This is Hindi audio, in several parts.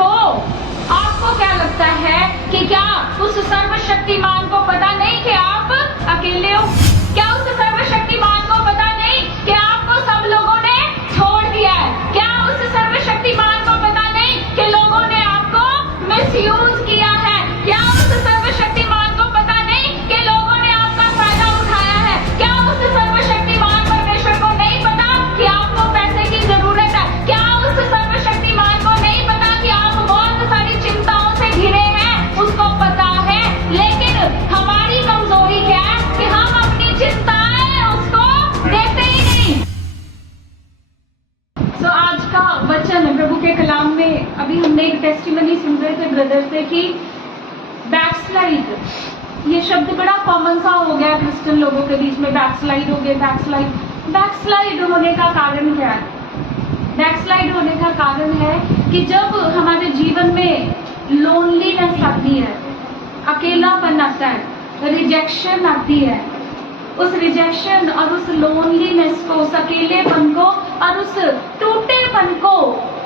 हो, आपको क्या लगता है कि क्या उस सर्वशक्तिमान को पता नहीं कि आप अकेले हो? क्या उस सर्वशक्तिमान को पता नहीं कि आपको सब लोगों ने छोड़ दिया है? क्या उस सर्वशक्तिमान को पता नहीं कि लोगों ने आपको मिसयूज किया है? क्या उस सर्वशक्तिमान को पता नहीं कि लोगों ने आपका फायदा उठाया है? क्या उस सर्वशक्तिमान परमेश्वर को नहीं पता कि आपको पैसे की जरूरत है? क्या उस सर्वशक्तिमान को नहीं पता कि आप बहुत सारी चिंताओं से घिरे हैं? उसको पता है, लेकिन हमारी कमजोरी क्या है कि हम अपनी चिंताएं उसको देते ही नहीं। तो आज का वचन प्रभु के कलाम में अभी हमने एक टेस्टिमनी सुन रहे थे ब्रदर से कि बैकस्लाइड, ये शब्द बड़ा कॉमन सा हो गया क्रिश्चियन लोगों के बीच में। बैकस्लाइड हो गए, बैकस्लाइड होने का कारण क्या है? बैकस्लाइड होने का कारण है कि जब हमारे जीवन में लोनलीनेस आती है, अकेलापन आता है, रिजेक्शन आती है, उस रिजेक्शन और उस लोनलीनेस को, उस अकेलेपन को और उस टूटेपन को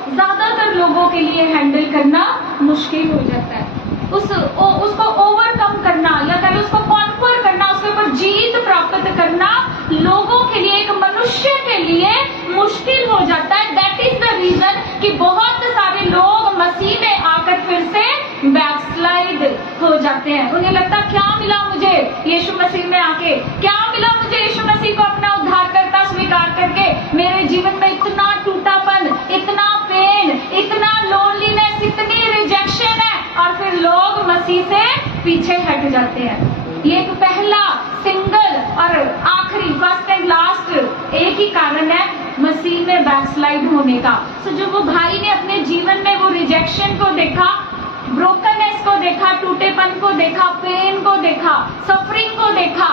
ज्यादातर लोगों के लिए हैंडल करना मुश्किल हो जाता है। उसको ओवरकम करना या कह लो उसको कॉन्कर करना, उसके ऊपर जीत प्राप्त करना लोगों के लिए, एक मनुष्य के लिए मुश्किल हो जाता है। दैट इज द रीजन कि बहुत सारे लोग मसीह में आकर फिर से बैकस्लाइड हो जाते हैं। उन्हें लगता क्या मिला मुझे यीशु मसीह में आके, क्या मिला मुझे यीशु मसीह को अपना उद्धारकर्ता स्वीकार करके? मेरे जीवन में इतना टूटापन, इतना पेन, इतना लोनलीनेस, इतनी रिजेक्शन है, और फिर लोग मसीह से पीछे हट जाते हैं। ये एक पहला सिंगल और आखिरी, फर्स्ट एंड लास्ट एक ही कारण है मसीह में बैकस्लाइड होने का। तो जो वो भाई ने अपने जीवन में वो रिजेक्शन को देखा, ब्रोकननेस को देखा, टूटेपन को देखा, पेन को देखा, सफरिंग को देखा,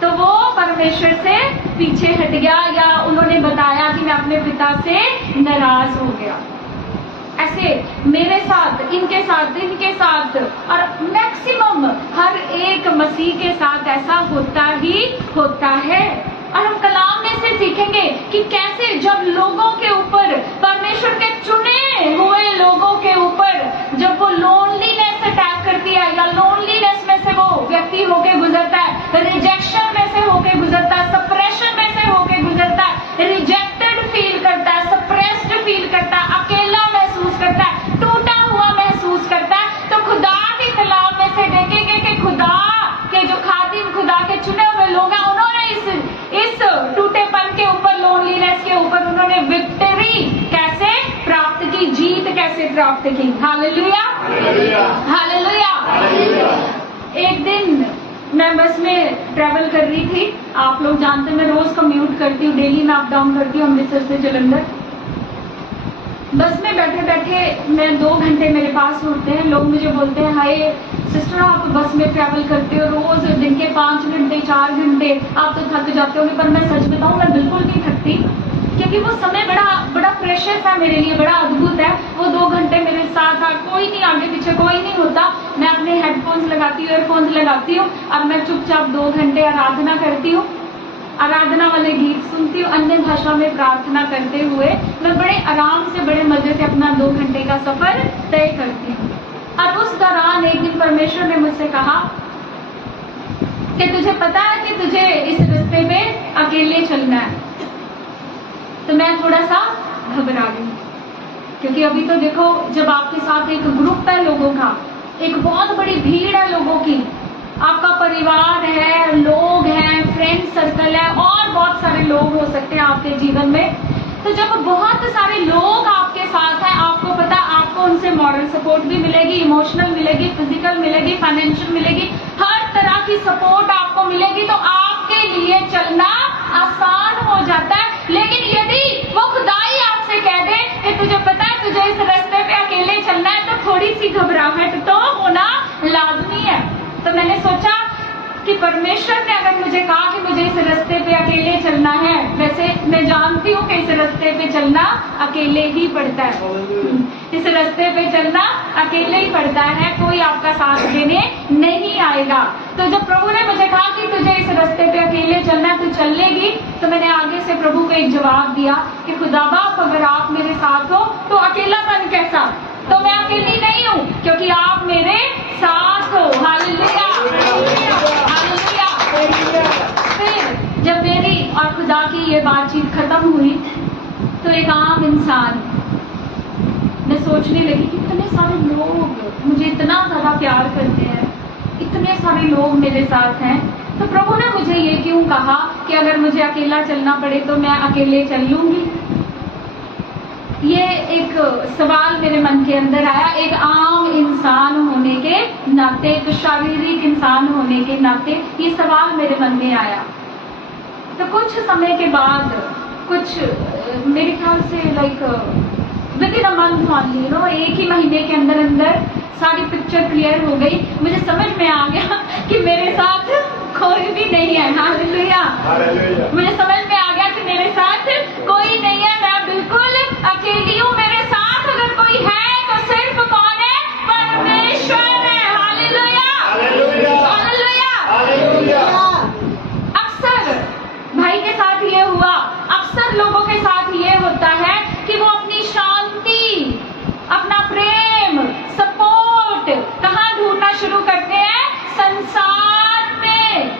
तो वो परमेश्वर से पीछे हट गया, या उन्होंने बताया कि मैं अपने पिता से नाराज हो गया। ऐसे मेरे साथ, इनके साथ और मैक्सिमम हर एक मसीह के साथ ऐसा होता ही होता है। और हम कलाम में से सीखेंगे कि कैसे जब लोगों के ऊपर, परमेश्वर के चुने हुए लोगों के ऊपर जब वो लोनलीनेस अटैक करती है, या लोनलीनेस में से वो व्यक्ति होके गुजरता है, रिजेक्शन में से होके गुजरता है, सप्रेशन में से होके गुजरता है, रिजेक्टेड फील करता है, सप्रेस्ड फील करता है, अकेला महसूस करता है, टूटा हुआ महसूस करता है, तो खुदा के कलाम में से देखेंगे कि खुदा के जो खादिम, खुदा के चुने हुए लोग हैं, उन्होंने इस टूटेपन के ऊपर, लोनलीनेस के ऊपर उन्होंने विक्ट्री कैसे प्राप्त की, जीत कैसे प्राप्त की। Hallelujah, hallelujah. एक दिन मैं बस में ट्रैवल कर रही थी। आप लोग जानते हैं मैं रोज कम्यूट करती हूँ, डेली मैं अप डाउन करती हूँ अमृतसर से जलंधर। बस में बैठे बैठे मैं 2 घंटे मेरे पास होते हैं, लोग मुझे बोलते हैं हाय सिस्टर आप बस में ट्रैवल करते हो रोज, दिन के 5 घंटे 4 घंटे, आप तो थक जाते होंगे। पर मैं सच बताऊं, मैं बिल्कुल नहीं थकती, क्योंकि वो समय बड़ा प्रेशियस है मेरे लिए, बड़ा अद्भुत है। वो 2 घंटे मेरे साथ कोई नहीं, आगे पीछे कोई नहीं होता। मैं अपने हेडफोन्स लगाती हूँ, ईयरफोन्स लगाती हूँ, और मैं चुपचाप 2 घंटे आराधना करती हूँ, आराधना वाले गीत सुनती हूँ, अन्य भाषा में प्रार्थना करते हुए मैं बड़े आराम से, बड़े मजे से अपना 2 घंटे का सफर तय करती हूँ। और उस दौरान एक दिन परमेश्वर ने मुझसे कहा कि तुझे पता है कि तुझे इस रास्ते पे अकेले चलना है। तो मैं थोड़ा सा घबरा गई, क्योंकि अभी तो देखो जब आपके साथ एक ग्रुप है लोगों का, एक बहुत बड़ी भीड़ है लोगों की, आपका परिवार है, लोग हैं, फ्रेंड सर्कल है, और बहुत सारे लोग हो सकते हैं आपके जीवन में। तो जब बहुत सारे लोग आपके साथ हैं, आपको पता आपको उनसे मॉरल सपोर्ट भी मिलेगी, इमोशनल मिलेगी, फिजिकल मिलेगी, फाइनेंशियल मिलेगी, हर तरह की सपोर्ट आपको मिलेगी, तो आपके लिए चलना आसान हो जाता है। लेकिन यदि वो खुदाई आपसे कह दे कि तुझे पता है तुझे इस रास्ते पे अकेले चलना है, तो थोड़ी सी घबराहट तो होना लाजमी है। तो मैंने सोचा कि परमेश्वर ने अगर मुझे कहा कि मुझे इस रास्ते पे अकेले चलना है, वैसे मैं जानती हूँ कि इस रास्ते पे चलना अकेले ही पड़ता है, इस रास्ते पे चलना अकेले ही पड़ता है, कोई आपका साथ देने नहीं आएगा। तो जब प्रभु ने मुझे कहा कि तुझे इस रास्ते पे अकेले चलना है, तू चल लेगी, तो मैंने आगे से प्रभु को एक जवाब दिया कि खुदा बाप अगर आप मेरे साथ हो तो अकेलापन कैसा, क्योंकि आप मेरे साथ हो। Hallelujah, hallelujah. फिर जब मेरी और खुदा की ये बातचीत खत्म हुई तो एक आम इंसान, मैं सोचने लगी कि इतने सारे लोग मुझे इतना ज्यादा प्यार करते हैं, इतने सारे लोग मेरे साथ हैं, तो प्रभु ने मुझे ये क्यों कहा कि अगर मुझे अकेला चलना पड़े तो मैं अकेले चल लूंगी। ये एक सवाल मेरे मन के अंदर आया, एक आम इंसान होने के नाते, एक शारीरिक इंसान होने के नाते ये सवाल मेरे मन में आया। तो कुछ समय के बाद, कुछ मेरे ख्याल से like with in a month only, एक ही महीने के अंदर अंदर सारी पिक्चर क्लियर हो गई। मुझे समझ में आ गया कि मेरे साथ कोई भी नहीं है। हालेलुया, मुझे समझ में आ गया कि मेरे साथ कोई नहीं है, मैं बिल्कुल अकेली हूँ। मेरे साथ अगर कोई है तो सिर्फ कौन है? परमेश्वर है। Hallelujah, hallelujah. अक्सर भाई के साथ ये हुआ, अक्सर लोगों के साथ ये होता है कि वो अपनी शांति, अपना प्रेम, सपोर्ट कहाँ ढूंढना शुरू करते हैं? संसार में।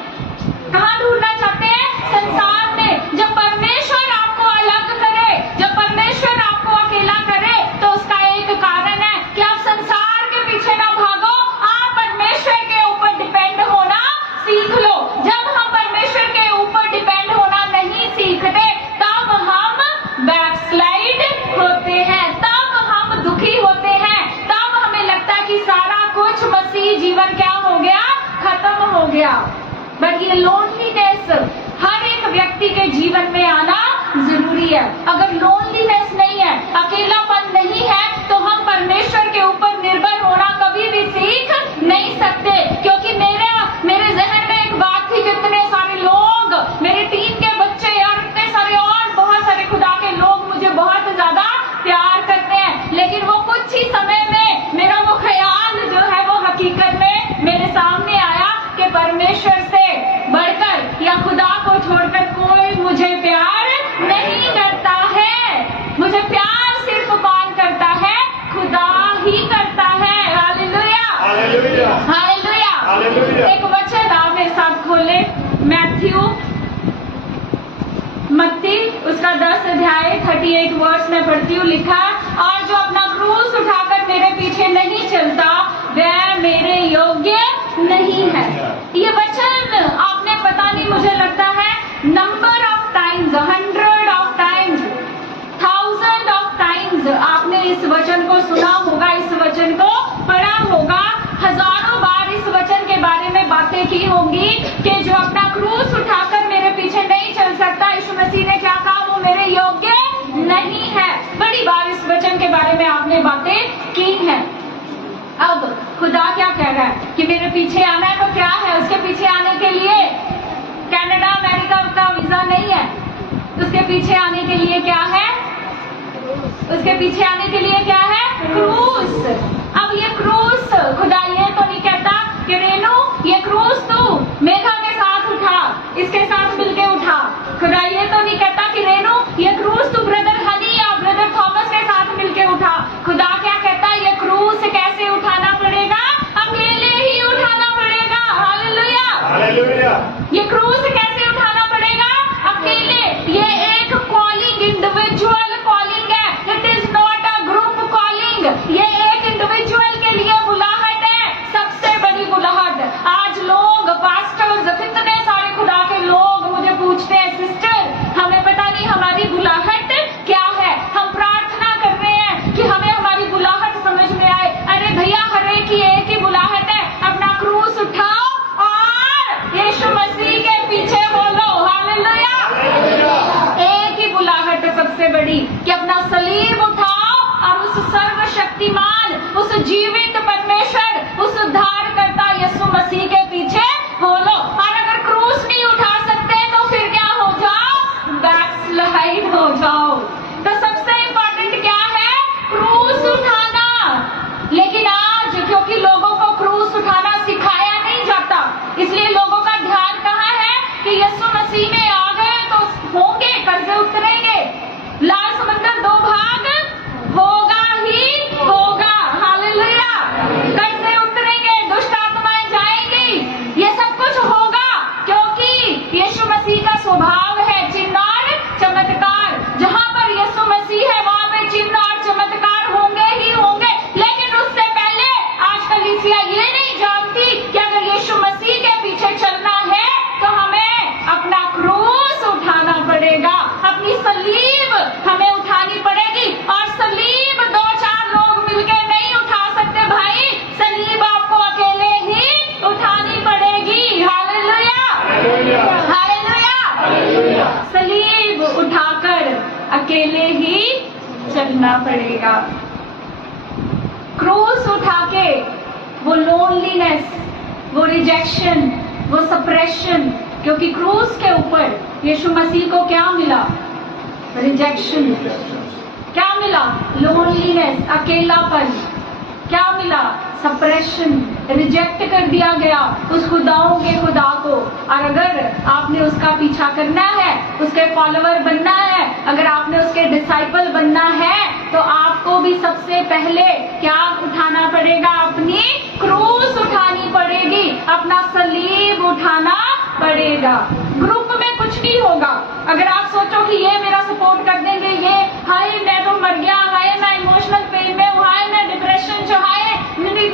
कहाँ ढूंढना चाहते हैं? संसार में। जब परमेश्वर आपको अलग करे, जब परमेश्वर आपको अकेला करे, तो उसका एक कारण है कि आप संसार के पीछे ना भागो, आप परमेश्वर के ऊपर डिपेंड होना सीख लो। जब हम परमेश्वर के ऊपर डिपेंड होना नहीं सीखते, तब हम बैकस्लाइड होते हैं, तब हम दुखी होते हैं, तब हमें लगता है कि सारा कुछ मसीह जीवन क्या हो गया? खत्म हो गया। बट ये लोनलीनेस हर एक व्यक्ति के जीवन में आना जरूरी है। अगर लोनलीनेस नहीं है, अकेलापन नहीं है, तो हम परमेश्वर के ऊपर निर्भर होना कभी भी सीख नहीं सकते। क्योंकि मेरे जहन में एक बात थी, कितने सारे लोग, मेरे टीम के बच्चे और इतने सारे और बहुत सारे खुदा के लोग मुझे बहुत ज्यादा प्यार करते हैं, लेकिन वो कुछ ही समय में मेरा वो ख्याल जो है वो हकीकत में मेरे सामने आया कि परमेश्वर से बढ़कर या खुदा को छोड़कर कोई मुझे प्यार नहीं करता है। मुझे प्यार सिर्फ कौन करता है? खुदा ही करता है। Hallelujah, hallelujah. एक वचन आप मेरे साथ खोले, मैथ्यू, मत्ती उसका 10 अध्याय 38 वर्स में पढ़ती हूँ। लिखा, और जो अपना क्रूस उठाकर मेरे पीछे नहीं चलता वह मेरे योग्य नहीं है। ये वचन आपने पता नहीं, मुझे लगता है number of times, 100 of times, 1000 of times आपने इस वचन को सुना होगा, इस वचन को पढ़ा होगा। हजारों बार इस वचन के बारे में बातें की होंगी कि जो अपना क्रूस उठाकर मेरे पीछे नहीं चल सकता, यीशु मसीह ने क्या कहा? वो मेरे योग्य नहीं है। बड़ी बार इस वचन के बारे में आपने बातें की हैं। अब खुदा क्या कह रहा है कि मेरे पीछे आना है, तो क्या है? उसके पीछे आने के लिए कनाडा अमेरिका का वीजा नहीं है। उसके पीछे आने के लिए क्या है? उसके पीछे आने के लिए क्या है? क्रूस। अब ये क्रूस, खुदा ये तो नहीं कहता कि रेनू ये क्रूस तू मेघा के साथ उठा, इसके साथ मिलके उठा। खुदा ये तो नहीं कहता कि रेनू ये क्रूस तू ब्रदर हनी या ब्रदर थॉमस के साथ मिलके उठा। खुदा क्या कहता है? ये क्रूस कैसे उठाना पड़ेगा? अकेले ही उठाना पड़ेगा। Hallelujah, hallelujah. ये क्रूस कैसे उठाना पड़ेगा? अकेले। ये एक कॉलिंग, इंडिविजुअल कॉलिंग है। It is not a group calling. ये एक इंडिविजुअल के लिए बुलाहट है, सबसे बड़ी बुलाहट। आज लोग, पास्टर्स, कितने सारे खुदा के लोग मुझे पूछते हैं, सिस्टर हमें पता नहीं हमारी बुलाहट क्या है। हम प्रार्थना कर रहे हैं कि हमें हमारी बुलाहट समझ में आए। अरे भैया, हर एक की एक ही बुलाहट है, अपना क्रूस उठाओ और यीशु मसीह के पीछे बोलो। हालेलुया। एक ही बुलाहट है सबसे बड़ी, कि अपना सलीब उठाओ और उस सर्वशक्तिमान, उस जीवित परमेश्वर, उस उद्धारकर्ता यीशु मसीह के पीछे बोलो। और अगर क्रूस नहीं उठा सकते तो फिर क्या हो जाओ? बैकस्लाइड हो जाओ। तो सबसे इंपॉर्टेंट क्या है? क्रूस उठाना। लेकिन आज क्योंकि लोगों को क्रूस उठाना सिखाया नहीं जाता, इसलिए लोगों का ध्यान कहाँ है कि यीशु मसीह में आ गए तो होंगे, कर्जे उतरेंगे, लाल समंदर 2 भाग होगा ही होगा। हालेलुया। पड़ेगा। क्रूस उठा के वो लोनलीनेस, वो रिजेक्शन, वो सप्रेशन, क्योंकि क्रूस के ऊपर यीशु मसीह को क्या मिला? रिजेक्शन। क्या मिला? लोनलीनेस, अकेलापन। क्या मिला? सप्रेशन। रिजेक्ट कर दिया गया उस खुदाओं के खुदा को। और अगर आपने उसका पीछा करना है, उसके फॉलोवर बनना है, अगर आपने उसके डिसाइपल बनना है, तो आपको भी सबसे पहले क्या उठाना पड़ेगा? अपनी क्रूस उठानी पड़ेगी, अपना सलीब उठाना पड़ेगा। ग्रुप में कुछ नहीं होगा। अगर आप सोचो कि ये मेरा सपोर्ट कर देंगे, ये हाय मैं तो मर गया, हाय मैं इमोशनल पेन में हूँ, हाय मैं डिप्रेशन से, हाय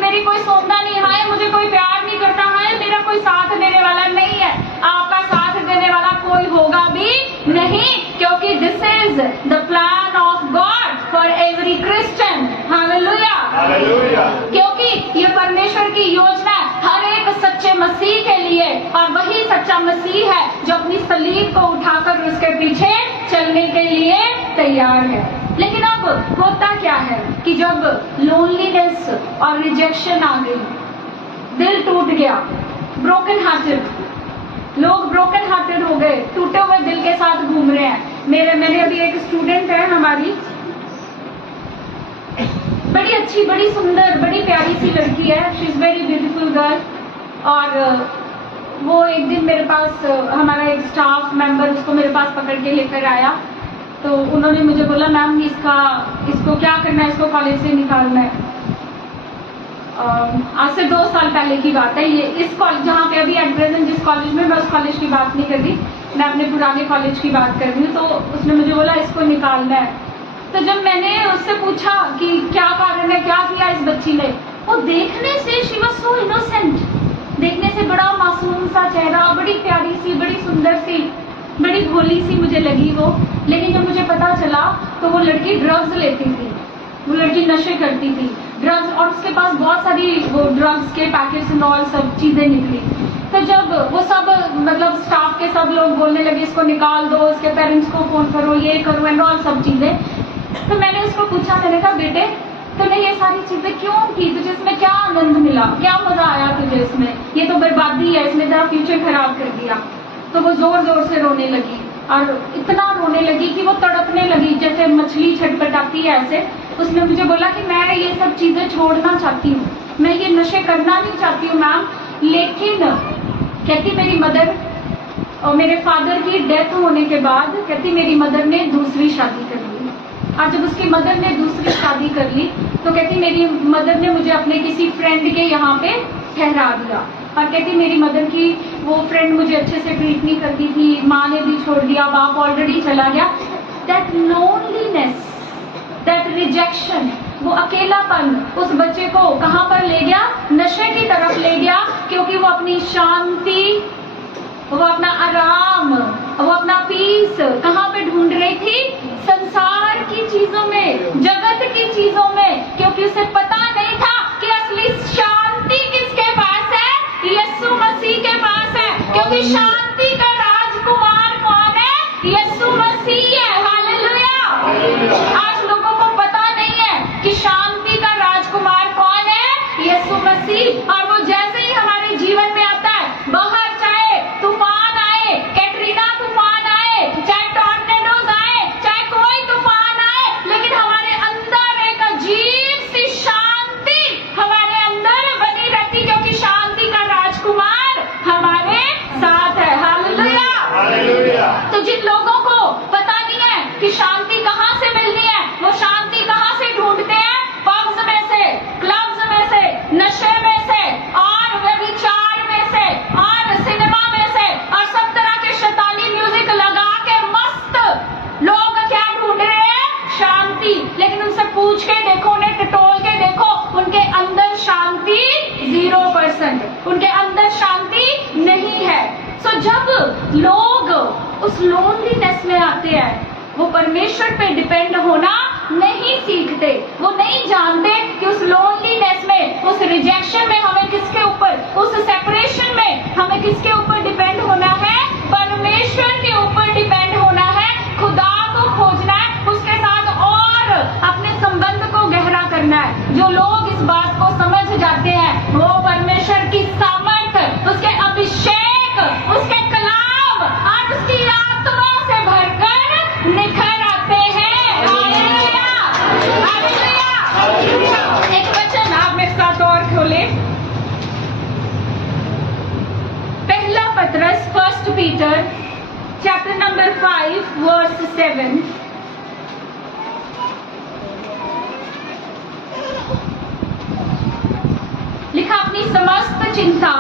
मेरी कोई सोचना नहीं, हाय मुझे कोई प्यार नहीं करता, हाय मेरा कोई साथ देने वाला नहीं है। आपका साथ देने वाला कोई होगा भी नहीं, क्योंकि this is the plan of God for every Christian. Hallelujah, hallelujah. क्योंकि ये परमेश्वर की योजना हर एक सच्चे मसीह के लिए, और वही सच्चा मसीह है जो अपनी सलीब को उठाकर उसके पीछे चलने के लिए तैयार है। लेकिन अब होता क्या है कि जब लोनलीनेस और रिजेक्शन आ गई, दिल टूट गया, ब्रोकन हार्टेड, लोग ब्रोकन हार्टेड हो गए, टूटे हुए दिल के साथ घूम रहे हैं। मैंने अभी एक स्टूडेंट है हमारी, बड़ी अच्छी, बड़ी सुंदर, बड़ी प्यारी सी लड़की है, she is very beautiful girl. और वो एक दिन मेरे पास, हमारा एक स्टाफ मेंबर उसको मेरे पास पकड़ के लेकर आया, तो उन्होंने मुझे बोला मैम इसको क्या करना है, इसको कॉलेज से निकालना है। आज से 2 साल पहले की बात है ये। इस कॉलेज जहाँ पे अभी एट प्रेजेंट जिस कॉलेज में, मैं उस कॉलेज की बात नहीं कर रही, मैं अपने पुराने कॉलेज की बात कर रही हूँ। तो उसने मुझे बोला इसको निकालना है। तो जब मैंने उससे पूछा कि क्या कारण है, क्या किया इस बच्ची ने, वो देखने से शी वाज सो इनोसेंट, देखने से बड़ा मासूम सा चेहरा, बड़ी प्यारी सी, बड़ी सुंदर सी, बड़ी भोली सी मुझे लगी वो। लेकिन जब मुझे पता चला तो वो लड़की ड्रग्स लेती थी, वो लड़की नशे करती थी, ड्रग्स, और उसके पास बहुत सारी वो ड्रग्स के पैकेट्स एंड ऑल सब चीजें निकली। तो जब वो सब मतलब स्टाफ के सब लोग बोलने लगे इसको निकाल दो, इसके पेरेंट्स को फोन करो, ये करो एंड ऑल सब चीजें, तो मैंने उसको पूछा, मैंने कहा बेटे तूने ये सारी चीजें क्यों की? तुझे इसमें क्या आनंद मिला, क्या मजा आया तुझे इसमें? ये तो बर्बादी है, इसने तेरा फ्यूचर खराब कर दिया। तो वो जोर जोर से रोने लगी, और इतना रोने लगी कि वो तड़पने लगी, जैसे मछली छटपटाती है ऐसे। उसने मुझे बोला कि मैं ये सब चीजें छोड़ना चाहती हूँ, मैं ये नशे करना नहीं चाहती हूँ मैम, लेकिन कहती मेरी मदर और मेरे फादर की डेथ होने के बाद, कहती मेरी मदर ने दूसरी शादी कर ली। और जब उसकी मदर ने दूसरी शादी कर ली तो कहती मेरी मदर ने मुझे अपने किसी फ्रेंड के यहाँ पे ठहरा दिया, और कहती मेरी मदर की वो फ्रेंड मुझे अच्छे से ट्रीट नहीं करती थी, माँ ने भी छोड़ दिया, बाप ऑलरेडी चला गया। दैट लोनलीनेस, दैट रिजेक्शन, वो अकेलापन उस बच्चे को कहाँ पर ले गया? नशे की तरफ ले गया, क्योंकि वो अपनी शांति, वो अपना आराम, वो अपना पीस कहाँ पे ढूंढ रही थी? संसार की चीजों में, जगत की चीजों में, क्योंकि उसे पता नहीं था कि असली शांति किसके पास है? यीशु मसीह के पास है, क्योंकि शांति का राजकुमार कौन है? यीशु मसीह है। हालेलुया। आज लोगों को पता नहीं है कि शांति का राजकुमार कौन है? यीशु मसीह। और वो जैसे ही हमारे जीवन में आता है, बाहर चाहे तूफान आए, कैटरीना तूफान आए, चाहे टॉर्नेडोज आए, चाहे कोई तूफान आए, लेकिन हमारे अंदर एक अजीब सी शांति हमारे अंदर बनी रहती, क्योंकि शांति का राजकुमार हमारे साथ है। हालेलुया। तो जिन लोगों को पता नहीं है कि शांति कहाँ से मिलनी है, वो शांति कहाँ से ढूंढते हैं? पब्स में से, क्लब्स में से, नशे में से, और व्यभिचार में से, और सिनेमा में से, और सब तरह के शैतानी म्यूजिक लगा के मस्त लोग क्या ढूंढ रहे हैं? शांति। लेकिन उनसे पूछ के देखो, उन्हें टटोल के देखो, उनके अंदर शांति 0%, उनके अंदर शांति नहीं है। सो जब लोग उस लोनलीनेस में आते हैं, वो परमेश्वर पे डिपेंड होना नहीं सीखते, वो नहीं जानते कि उस लोनलीनेस में, उस रिजेक्शन में हमें किसके ऊपर, उस सेपरेशन में हमें किसके ऊपर डिपेंड होना है? परमेश्वर के ऊपर डिपेंड होना है, खुदा को खोजना है, उसके साथ और अपने संबंध जो लोग इस बात को समझ जाते हैं वो परमेश्वर की सामर्थ, उसके अभिषेक, उसके कलाम और उसकी आत्मा से भरकर निखर आते हैं। Hallelujah, hallelujah. एक वचन आप मेरे साथ और खोले, पहला पतरस 1 पीटर चैप्टर नंबर 5 वर्स 7। लिखा, अपनी समस्त चिंता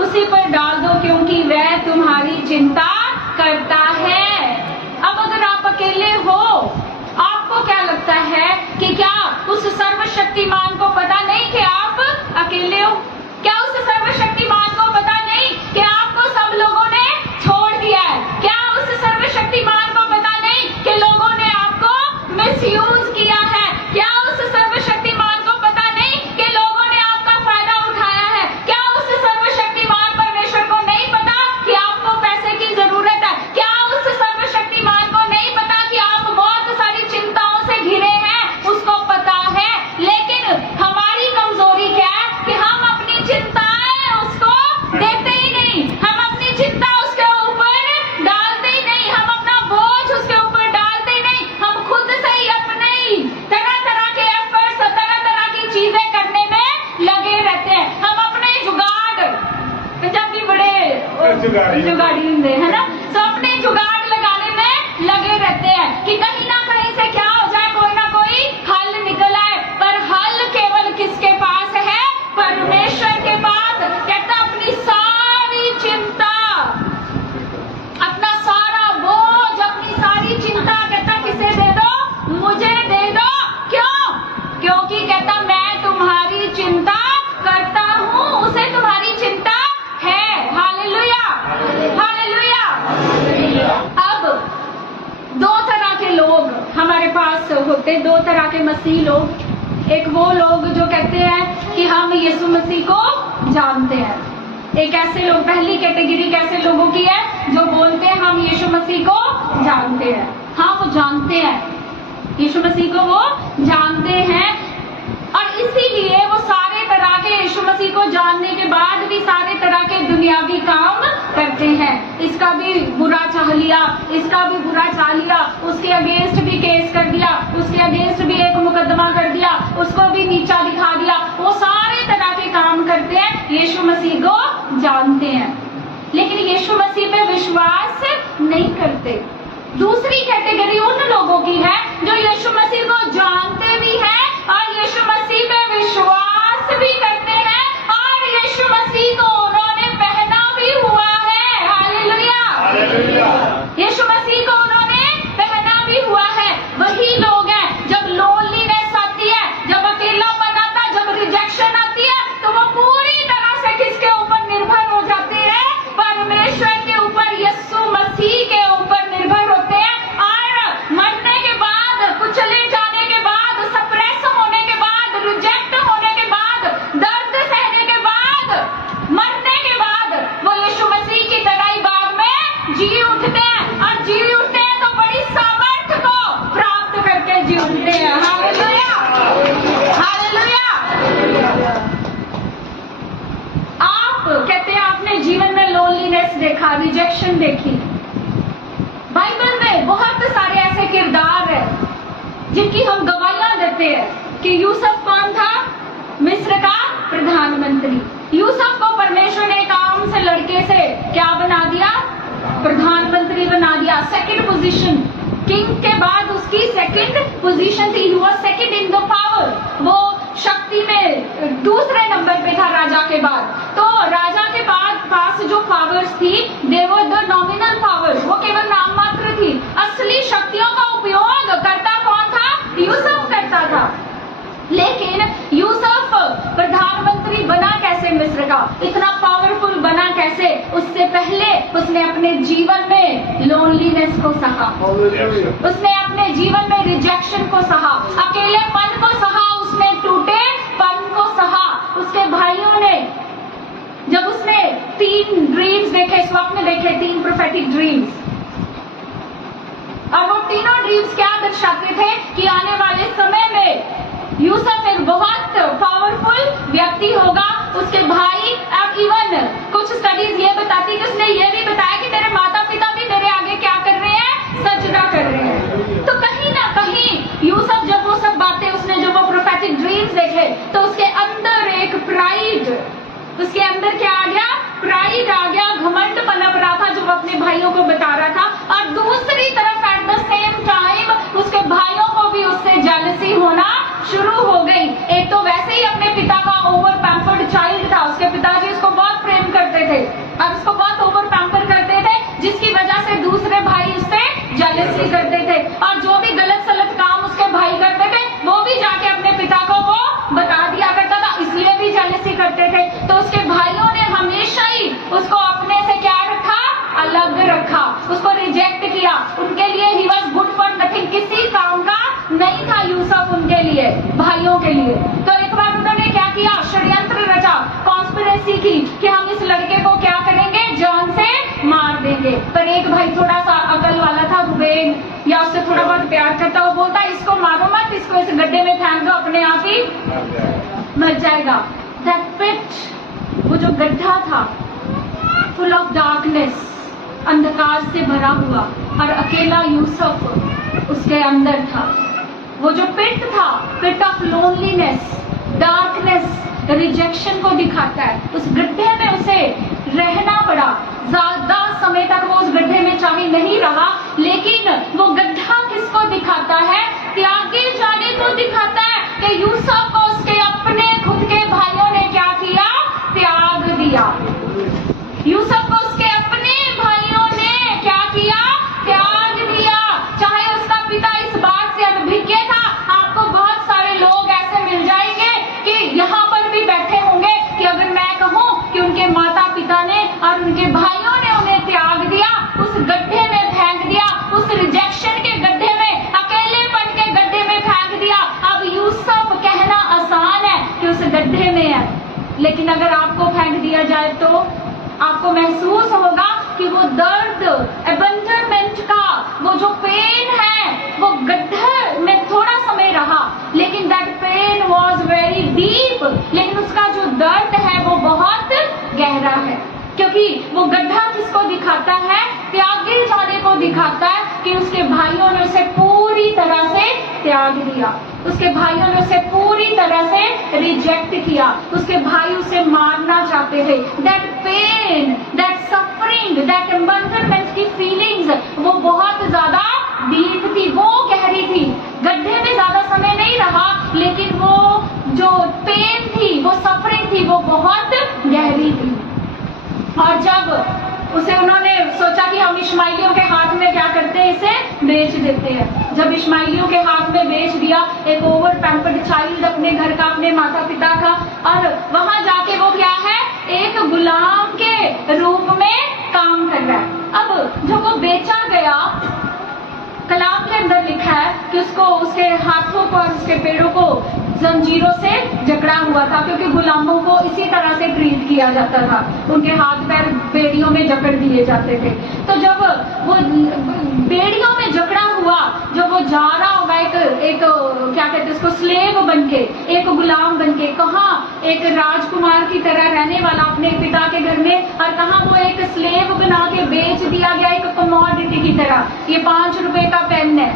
उसी पर डाल दो क्योंकि वह तुम्हारी चिंता करता है। अब अगर आप अकेले हो, आपको क्या लगता है कि क्या उस सर्वशक्तिमान को पता नहीं कि आप अकेले हो? क्या उस सर्वशक्तिमान को पता नहीं कि आपको सब लोगों ने छोड़ दिया है? क्या उस सर्वशक्तिमान को पता नहीं कि लोगों ने आपको मिसयूज किया है? क्या उस सर्वशक्तिमान को पता नहीं कि लोगों ने आपका फायदा उठाया है? क्या उस सर्वशक्तिमान परमेश्वर को नहीं पता कि आपको पैसे की जरूरत है? क्या उस सर्वशक्तिमान को नहीं पता कि आप बहुत सारी चिंताओं से घिरे हैं? उसको पता है, लेकिन हमारी कमजोरी क्या है कि हम अपनी चिंताएं उसको देते ही नहीं, हम अपनी चिंता उसके ऊपर डालते ही नहीं, हम अपना बोझ उसके ऊपर डालते ही नहीं। हम खुद से ही अपने तरह तरह के एफर्ट्स, तरह तरह की चीजें करने में लगे रहते हैं। हम अपने जुगाड़, पंजाबी बड़े जुगाड़ी होंगे है ना, तो अपने जुगाड़ लगाने में लगे रहते हैं कि कहीं ना कहीं से क्या हो जाए, कोई ना कोई हल निकल आए। पर हल केवल किसके पास है? परमेश्वर के पास। कहता अपनी सारी चिंता, अपना सारा बोझ, अपनी सारी चिंता कहता किसे दे दो? मुझे दे दो। क्यों? क्योंकि कहता मैं तुम्हारी चिंता करता हूँ, उसे तुम्हारी चिंता है। Hallelujah, hallelujah. अब दो तरह के लोग हमारे पास होते, दो तरह के मसीह लोग। एक वो लोग जो कहते हैं कि हम यीशु मसीह को जानते हैं। एक ऐसे लोग, पहली कैटेगरी कैसे लोगों की है? जो बोलते हैं हम यीशु मसीह को जानते हैं। हाँ, वो जानते हैं, यीशु मसीह को वो जानते हैं, और इसीलिए वो सारे तरह के यीशु मसीह को जानने के बाद भी सारे तरह के दुनियावी काम करते हैं। इसका भी बुरा चाह लिया, इसका भी बुरा चाह लिया, उसके अगेंस्ट भी केस कर दिया, उसके अगेंस्ट भी एक मुकदमा कर दिया, उसको भी नीचा दिखा दिया। वो सारे तरह के काम करते हैं, यीशु मसीह को जानते हैं, लेकिन यीशु मसीह पे विश्वास नहीं करते। दूसरी कैटेगरी उन लोगों की है जो यीशु मसीह को जानते भी हैं और यीशु मसीह पे विश्वास भी करते हैं, और यीशु मसीह को उन्होंने पहना भी हुआ है। Hallelujah, hallelujah. यीशु मसीह को उन्होंने पहना भी हुआ है। वही लोग हैं जब लोनलीनेस आती है, जब अकेलापन आता है, जब रिजेक्शन आती है, तो वो पूरी तरह से किसके ऊपर निर्भर हो जाते हैं? परमेश्वर के ऊपर, यीशु मसीह के ऊपर निर्भर होते हैं। और मरने के बाद, कुचले जाने के बाद, सप्रेस होने के बाद, रिजेक्ट होने के बाद, दर्द सहने के बाद, मरने के बाद वो यीशु मसीह की तरह ही बाद में जी उठते हैं, और जी उठते हैं तो बड़ी सामर्थ को प्राप्त करके जी उठते हैं। Hallelujah, hallelujah. आप कहते हैं आपने जीवन में लोनलीनेस देखा, रिजेक्शन देखी। बाइबल में बहुत सारे ऐसे किरदार हैं जिनकी हम गवाहियां देते हैं कि यूसुफ कौन था? मिस्र का प्रधानमंत्री। यूसुफ को परमेश्वर ने एक आम से लड़के से क्या बना दिया? प्रधानमंत्री बना दिया। सेकंड पोजीशन, किंग के बाद उसकी सेकंड पोजीशन थी। He was second in the power. वो शक्ति में दूसरे नंबर पे था राजा के बाद। तो राजा के पास जो पावर्स थी, दे वर द नॉमिनल पावर्स, वो केवल नाम मात्र थी। असली शक्तियों का उपयोग करता कौन था? यूसुफ करता था। लेकिन यूसुफ प्रधानमंत्री बना कैसे मिस्र का? इतना पावरफुल बना कैसे? उससे पहले उसने अपने जीवन में लोनलीनेस को सहा, उसने अपने जीवन में रिजेक्शन को सहा, अकेलेपन को सहा, उसने टूटेपन को सहा। उसके भाइयों ने, जब उसने 3 ड्रीम्स देखे, स्वप्न देखे, 3 प्रोफेटिक ड्रीम्स, और वो तीनों ड्रीम्स क्या दर्शाते थे कि आने वाले समय में यूसुफ एक बहुत तो उसके भाइयों ने हमेशा ही उसको अपने से क्या रखा, अलग रखा, उसको रिजेक्ट किया। उनके लिए he was good for nothing, किसी काम का नहीं था यूसुफ उनके लिए, भाइयों के लिए। तो एक बार उन्होंने क्या किया, षड्यंत्र रचा, कॉन्स्पिरेसी की कि हम इस लड़के को क्या करेंगे, जान से मार देंगे। पर एक भाई थोड़ा सा अकल वाला था, रुबेन, या उससे थोड़ा बहुत प्यार करता, वो बोलता इसको मारो मत, इसको इस गड्ढे में फेंक दो, अपने आप ही मर जाएगा। दैट पिट, वो जो गड्ढा था, फुल ऑफ डार्कनेस, अंधकार से भरा हुआ, और अकेला यूसुफ उसके अंदर था। वो जो पिट था, पिट ऑफ लोनलीनेस, डार्कनेस, रिजेक्शन को दिखाता है। उस गड्ढे में उसे रहना पड़ा, ज्यादा समय तक वो उस गड्ढे में चाहे नहीं रहा, लेकिन वो गड्ढा किसको दिखाता है, त्यागे जाने को दिखाता है कि यूसुफ को उसके अपने खुद के भाइयों ने क्या किया, त्याग दिया। यूसुफ को उसके अपने भाइयों ने क्या किया, त्याग दिया। चाहे उसका पिता इस बात से अनभिज्ञ था, आपको बहुत सारे लोग ऐसे मिल जाएंगे कि यहाँ पर भी बैठे होंगे कि अगर मैं कहूँ कि उनके माता पिता ने और उनके भाइयों ने उन्हें त्याग दिया, उस गड्ढे में फेंक दिया, उस रिजेक्शन के गड्ढे में, अकेलेपन के गड्ढे में फेंक दिया। अब यूसुफ कहना आसान है कि उस गड्ढे में है, लेकिन अगर आपको फेंक दिया जाए तो आपको महसूस होगा कि वो दर्द, अबंडरमेंट का वो जो पेन है, वो गड्ढे में थोड़ा समय रहा, लेकिन that pain was very deep. लेकिन उसका जो दर्द है वो बहुत गहरा है, क्योंकि वो गड्ढा किसको दिखाता है, त्यागे जाने को दिखाता है कि उसके भाइयों ने उसे पूरी तरह से त्याग दिया, उसके भाइयों ने उसे पूरी तरह से रिजेक्ट किया, उसके भाई उसे मारना चाहते थे। That pain, that suffering, that abandonment की फीलिंग्स वो बहुत ज्यादा डीप थी, वो गहरी थी। गड्ढे में ज्यादा समय नहीं रहा, लेकिन वो जो पेन थी, वो सफरिंग थी, वो बहुत गहरी थी। और जब उसे उन्होंने सोचा कि हम इश्माइलियों के हाथ में क्या करते हैं, इसे बेच देते हैं। जब इश्माइलियों के हाथ में बेच दिया, एक ओवर पैम्पर्ड चाइल्ड अपने घर का, अपने माता पिता का, और वहां जाके वो क्या है, एक गुलाम के रूप में काम कर रहा है। अब जो वो बेचा गया, कलाम के अंदर लिखा है कि उसको, उसके हाथों को और उसके पैरों को जंजीरों से जकड़ा हुआ था, क्योंकि गुलामों को इसी तरह से ट्रीट किया जाता था, उनके हाथ पैर बेड़ियों में जकड़ दिए जाते थे। तो जब वो बेड़ियों में जकड़ा हुआ, जब वो जा रहा होगा एक क्या कहते हैं उसको, स्लेव बनके, एक गुलाम बनके, कहाँ एक राजकुमार की तरह रहने वाला अपने पिता के घर में, और कहाँ वो एक स्लेव बना के बेच दिया गया, एक कमोडिटी की तरह। ये 5 रुपए का पेन है,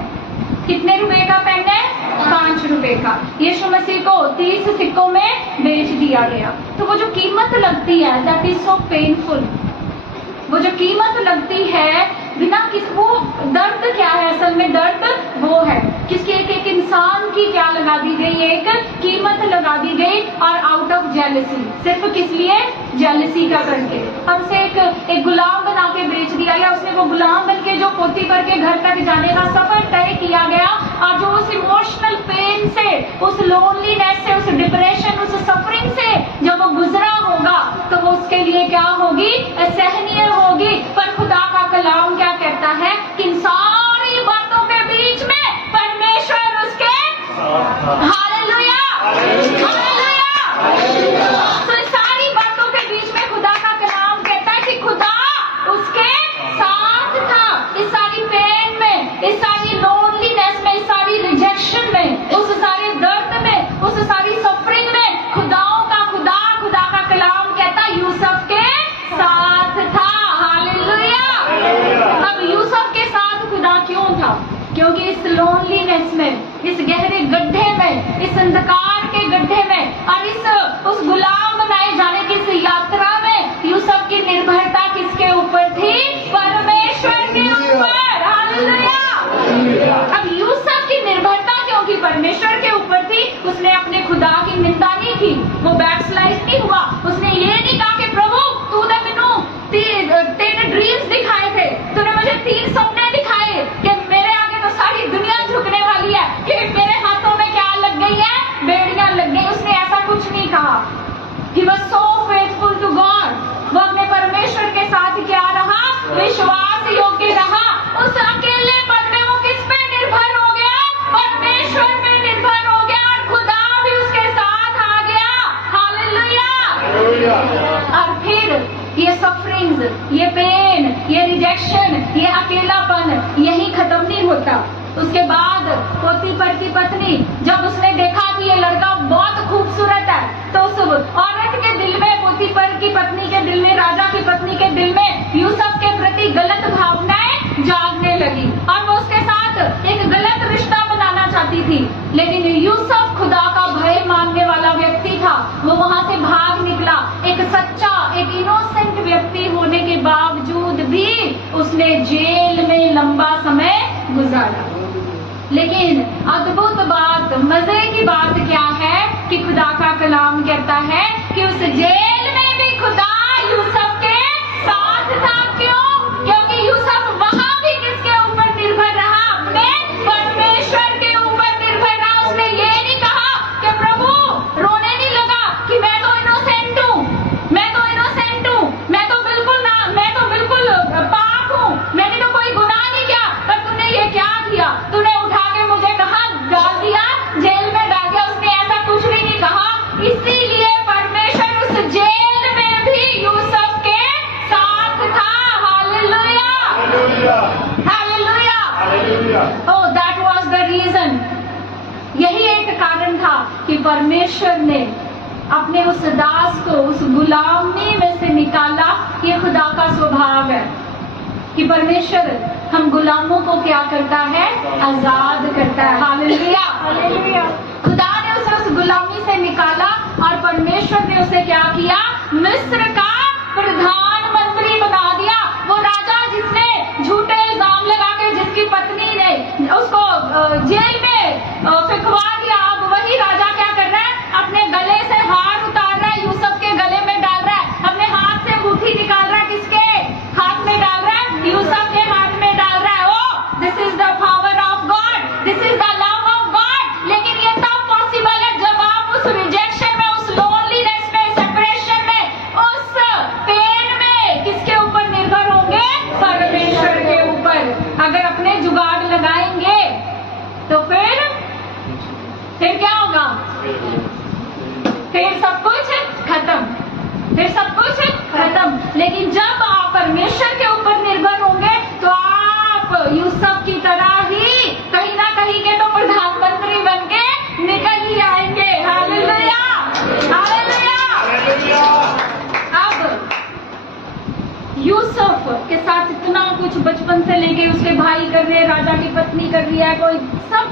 कितने रुपए का पेन है, 5 रुपए का। यीशु मसीह को 30 सिक्कों में बेच दिया गया। तो वो जो कीमत लगती है, दैट इज सो पेनफुल। वो जो कीमत लगती है बिना किस, वो दर्द क्या है, असल में दर्द वो है किसके, एक इंसान की क्या लगा दी गई, एक कीमत लगा दी गई, और आउट ऑफ जेलसी, सिर्फ किस लिए, जेलसी का करके, और उसे एक गुलाम बना के बेच दिया गया। उसने वो गुलाम बन के जो पोतीफर के घर तक जाने का सफर तय किया गया, और जो उस इमोशनल पेन से, उस लोनलीनेस से, उस डिप्रेशन, उस सफरिंग से जब वो गुजरा होगा, तो वो उसके लिए क्या होगी, असहनीय होगी। पर खुदा का कलाम क्या कहता है कि इन सारी बातों के बीच में परमेश्वर उसके, हालेलुया, हालेलुया। तो इस सारी बातों के बीच में खुदा का कलाम कहता है कि खुदा उसके साथ था, इस सारी पेन में, इस सारी लोनलीनेस में, इस सारी रिजेक्शन में, उस सारे दर्द में, उस सारी सफरिंग में, खुदा का कलाम कहता है यूसुफ के साथ था। हालेलुया। अब यूसुफ के साथ खुदा क्यों था, क्योंकि इस लोनलीनेस में, इस गहरे गड्ढे में, इस अंधकार के गड्ढे में, और उस गुलाम बनाए जाने की इस यात्रा में यूसुफ की निर्भरता किसके ऊपर थी, परमेश्वर के ऊपर। हालेलुया। अब यूसुफ की निर्भरता क्योंकि परमेश्वर के ऊपर थी, उसने अपने खुदा की निंदा नहीं की, वो बैकस्लाइड नहीं हुआ। उसने ये नहीं कहा कि प्रभु तूने मैनू 3 ड्रीम्स दिखाए थे, तूने मुझे 3 सपने दिखाए कि मेरे आगे तो सारी दुनिया झुकने वाली है, कि मेरे हाथों में क्या लग गई है, बेड़ियां लग गई। उसने ऐसा कुछ नहीं कहा। He was so विश्वास योग्य रहा, उस अकेलेपन में वो किस पे निर्भर हो गया? परमेश्वर पे निर्भर हो गया और खुदा भी उसके साथ आ गया। हालेलुया। और फिर ये सफरिंग्स, ये पेन, ये रिजेक्शन, ये अकेलापन यही खत्म नहीं होता। उसके बाद पोतीफर की पत्नी जब उसने देखा कि ये लड़का बहुत खूबसूरत है, तो उस औरत के दिल में, पोतीफर की पत्नी के दिल में, राजा की पत्नी के दिल में यूसुफ के प्रति गलत भावनाएं जागने लगी और वो उसके साथ एक गलत रिश्ता बनाना चाहती थी। लेकिन यूसुफ खुदा का भय मानने वाला व्यक्ति था, वो वहां से भाग निकला। एक सच्चा, एक इनोसेंट व्यक्ति होने के बावजूद भी उसने जेल में लंबा समय गुजारा। लेकिन अद्भुत बात, मजे की बात क्या है कि खुदा का कलाम कहता है कि उस जेल में भी खुदा यूसुफ के साथ था। क्यों? क्योंकि यूसुफ वहां भी किसके ऊपर निर्भर रहा? अपने परमेश्वर के ऊपर निर्भर रहा। उसने ये नहीं कहा कि प्रभु, रोने नहीं लगा कि मैं तो इनोसेंट हूँ, मैं तो इनोसेंट हूँ, मैं तो बिल्कुल पाक हूँ, मैंने तो कोई गुनाह नहीं किया, पर तूने ये क्या किया? तूने उठा के मुझे कहाँ डाल दिया? जेल में डाल दिया। उसने ऐसा कुछ भी नहीं कहा। इसीलिए परमेश्वर उस जेल में भी यूसुफ के साथ था। Hallelujah, hallelujah. Oh, that was the reason. यही एक कारण था कि परमेश्वर ने अपने उस दास को उस गुलामी में से निकाला। ये खुदा का स्वभाव है कि परमेश्वर हम गुलामों को क्या करता है? आजाद करता है। Hallelujah, hallelujah. खुदा ने उसे उस गुलामी से निकाला और परमेश्वर ने उसे क्या किया? मिस्र का प्रधानमंत्री बना दिया। वो राजा जिसने झूठे इल्जाम लगा के जिसकी पत्नी ने उसको जेल में फेंकवा दिया, अब वही राजा क्या कर रहा है? अपने गले से हार उतार रहा है, यूसुफ के गले में डाल रहा है, अपने हाथ से अंगूठी निकाल रहा है। किसके हाथ में डाल रहा है? यूसुफ के हाथ में डाल रहा है। Oh, this is the power of God, this is the love of God. लेकिन ये तब पॉसिबल है जब आप उस रिजेक्शन में, उस लोनलीनेस में, सेपरेशन में, उस पेन में किसके ऊपर निर्भर होंगे? परमेश्वर के ऊपर। अगर अपने जुगाड़ लगाएंगे तो फिर क्या होगा? फिर सब कुछ खत्म, फिर सब कुछ खत्म। लेकिन जब आप परमेश्वर के ऊपर निर्भर होंगे तो आप यूसुफ की तरह ही कहीं ना कहीं के तो प्रधानमंत्री बन के निकल ही आएंगे। Hallelujah, hallelujah. अब यूसुफ के साथ इतना कुछ बचपन से लेके उसके भाई कर रहे हैं, राजा की पत्नी कर रही है, कोई सब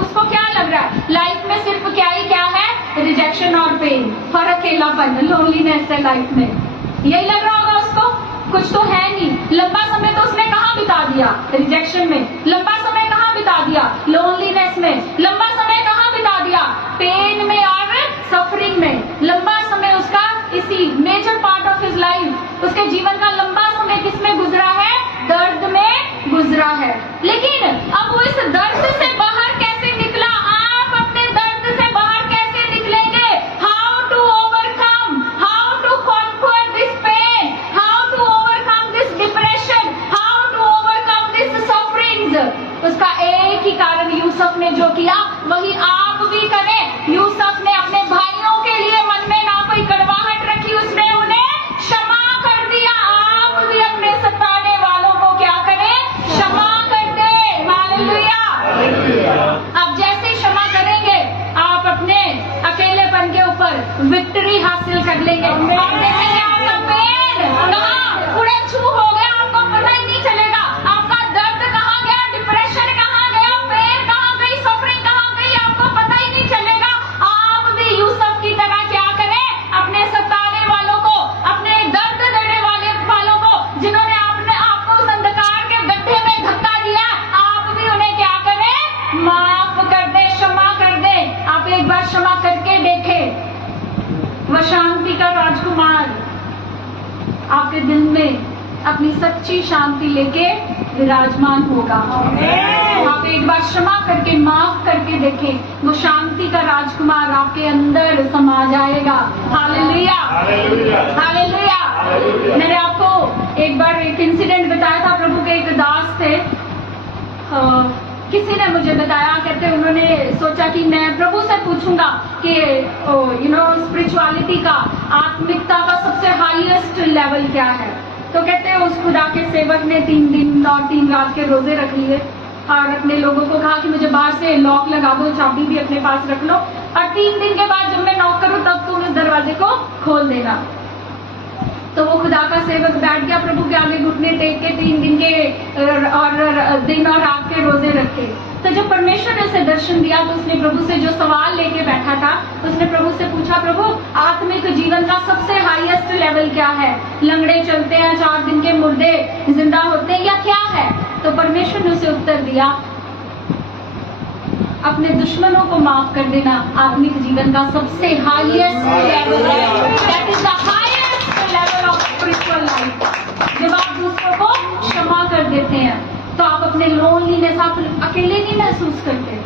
उसको क्या लग रहा है? लाइफ में सिर्फ क्या है? रिजेक्शन और पेन और अकेलापन, लोनलीनेस है लाइफ में। यही लग रहा होगा उसको, कुछ तो है नहीं। लंबा समय तो उसने कहाँ बिता दिया? रिजेक्शन में। लंबा समय कहाँ बिता दिया? लोनलीनेस में। लंबा समय कहाँ बिता दिया? पेन में और सफरिंग में। लंबा समय उसका इसी major part of his life, उसके जीवन का लंबा समय किसमें गुजरा है? दर्द में गुजरा है। लेकिन अब वो इस दर्द से बाहर कैसे निकला? आप अपने दर्द से बाहर कैसे निकलेंगे? How to overcome, how to conquer this pain, how to overcome this depression, how to overcome this sufferings. उसका एक ही कारण यूसुफ ने जो किया वही आप भी करें। यूसुफ ने अपने भाइयों के लिए मन में ना कोई कड़वाहट रखी, उसने उन्हें क्षमा कर दिया। आप भी अपने सताने वालों को क्या करें? क्षमा कर दे। हालेलुया। आप जैसे क्षमा करेंगे आप अपने अकेलेपन के ऊपर विक्ट्री हासिल कर लेंगे। आप देखेंगे आपका पेन कहाँ उड़े छू हो गया, आपको पता ही नहीं चलेगा। आपका दर्द कहाँ गया, डिप्रेशन कहाँ गया, पेन कहाँ गई, सफरिंग कहाँ गई, आपको पता ही नहीं चलेगा। आप भी यूसुफ की तरह क्या करें? अपने सताने वालों को, अपने दर्द देने वालों को, जिन्होंने आपको उस अंधकार के गड्ढे में धक्का दिया, आप भी उन्हें क्या करें? माफ कर दे, क्षमा कर दे। आप एक बार क्षमा करके देखें, वह शांति का राजकुमार अपनी सच्ची शांति लेके विराजमान होगा। आप एक बार क्षमा करके, माफ करके देखें, वो शांति का राजकुमार आपके अंदर समा जाएगा। Hallelujah, hallelujah. मैंने आपको एक बार एक इंसिडेंट बताया था। प्रभु के एक दास थे, किसी ने मुझे बताया, कहते उन्होंने सोचा कि मैं प्रभु से पूछूंगा कि स्पिरिचुअलिटी का, आत्मिकता का सबसे हाईएस्ट लेवल क्या है। तो कहते हैं उस खुदा के सेवक ने 3 दिन और 3 रात के रोजे रख लिए और अपने लोगों को कहा कि मुझे बाहर से लॉक लगा दो, चाबी भी अपने पास रख लो, और 3 दिन के बाद जब मैं नॉक करूं तब तुम इस दरवाजे को खोल देना। तो वो खुदा का सेवक बैठ गया, प्रभु के आगे घुटने टेक के 3 दिन के और दिन और रात के रोजे रखे। तो जब परमेश्वर ने उसे दर्शन दिया तो उसने प्रभु से जो सवाल लेके बैठा था, उसने प्रभु से पूछा, प्रभु आत्मिक जीवन का सबसे हाईएस्ट लेवल क्या है? लंगड़े चलते हैं, 4 दिन के मुर्दे जिंदा होते हैं, या क्या है? तो परमेश्वर ने उसे उत्तर दिया, अपने दुश्मनों को माफ कर देना आत्मिक जीवन का सबसे हाईएस्ट लेवल है। That is the highest level of spiritual life. जब आप दूसरों को क्षमा कर देते हैं तो आप अपने लोनलीनेस, आप अकेले नहीं महसूस करते,